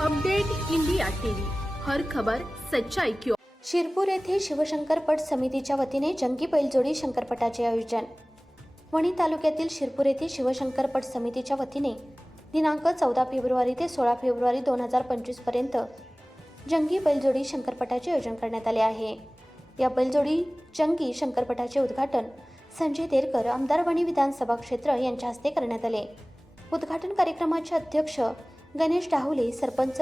Update India TV. हर खबर सच्चाई क्यों शिरपूर येथे शिवशंकरपट समितीच्या वतीने जंगी बैलजोडी शंकरपटाचे आयोजन. वणी तालुक्यातील शिरपूर येथे शिवशंकरपट समितीच्या वतीने दिनांक चौदा फेब्रुवारी ते सोळा फेब्रुवारी दोन हजार पंचवीसपर्यंत जंगी बैलजोडी शंकरपटाचे आयोजन करण्यात आले आहे. या बैलजोडी जंगी शंकरपटाचे उद्घाटन संजय देरकर आमदार वणी विधानसभा क्षेत्र यांच्या हस्ते करण्यात आले. उद्घाटन कार्यक्रमाचे अध्यक्ष गणेश डाहुले सरपंच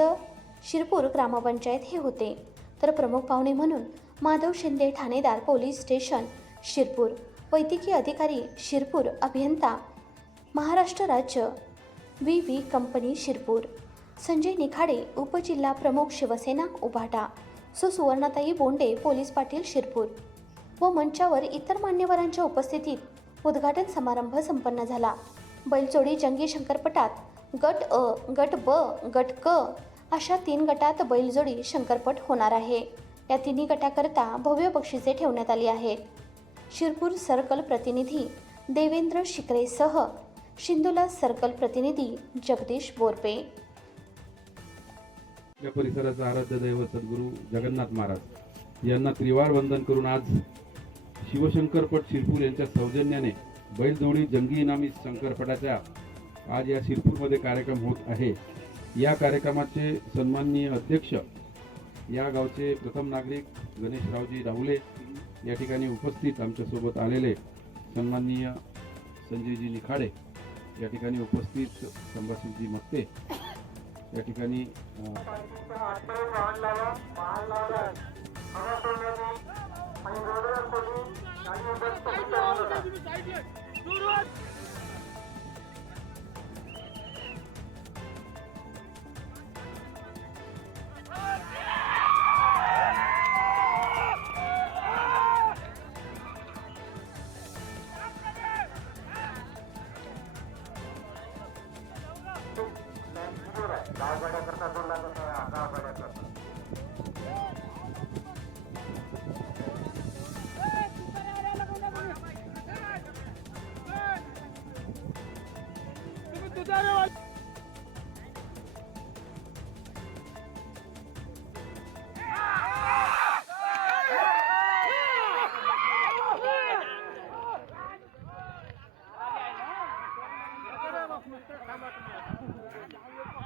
शिरपूर ग्रामपंचायत हे होते. तर प्रमुख पाहुणे म्हणून माधव शिंदे ठाणेदार पोलीस स्टेशन शिरपूर. वैद्यकीय अधिकारी शिरपूर अभियंता महाराष्ट्र राज्य. V. V. Company Shirpur. Sanjay Nikhade उपजिल्हा प्रमुख शिवसेना उभाटा. सुसुवर्णाताई बोंडे पोलीस पाटील शिरपूर. व मंचावर इतर मान्यवरांच्या उपस्थितीत उद्घाटन समारंभ संपन्न झाला. बैलचोडी जंगी शंकरपटात गट अ गट ब गट क अशा तीन गटात बैलजोडी शंकरपट होणार आहे. या तिन्ही गटाकरता भव्य बक्षिसे ठेवण्यात आली आहेत. शिरपूर सर्कल प्रतिनिधी देवेंद्र शिकरेसह शिंदुला सर्कल प्रतिनिधी जगदीश बोरपे. या परिसराचं आराध्य दैव सद्गुरू जगन्नाथ महाराज यांना त्रिवार वंदन करून आज शिवशंकरपट शिरपूर यांच्या सौजन्याने बैलजोडी जंगी इनामी शंकरपटाच्या आज या शिरपूरमध्ये कार्यक्रम होत आहे. या कार्यक्रमाचे सन्माननीय अध्यक्ष या गावचे प्रथम नागरिक गणेशरावजी राहुले या ठिकाणी उपस्थित आमच्यासोबत आलेले सन्माननीय संजयजी निखाडे या ठिकाणी उपस्थित संभाषणजी मत्ते या ठिकाणी अ,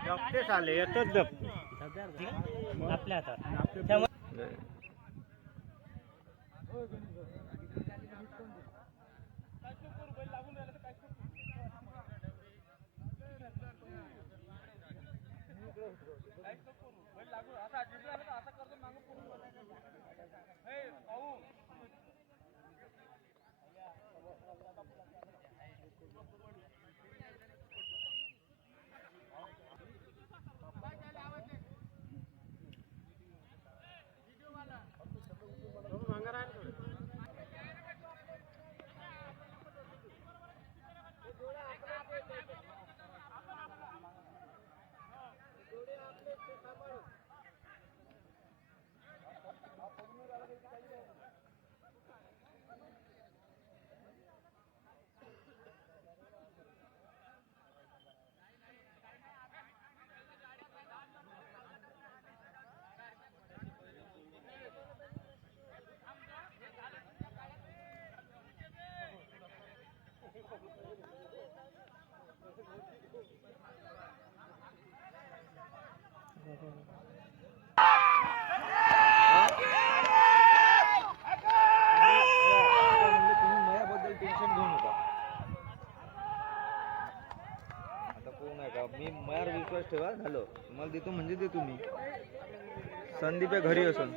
जपतेच आले येतच जप आपल्या हातात cámara. माझ्यावर विश्वास ठेवा झालं. मला देतो म्हणजे देतो मी. संदीप आहे घरी असून.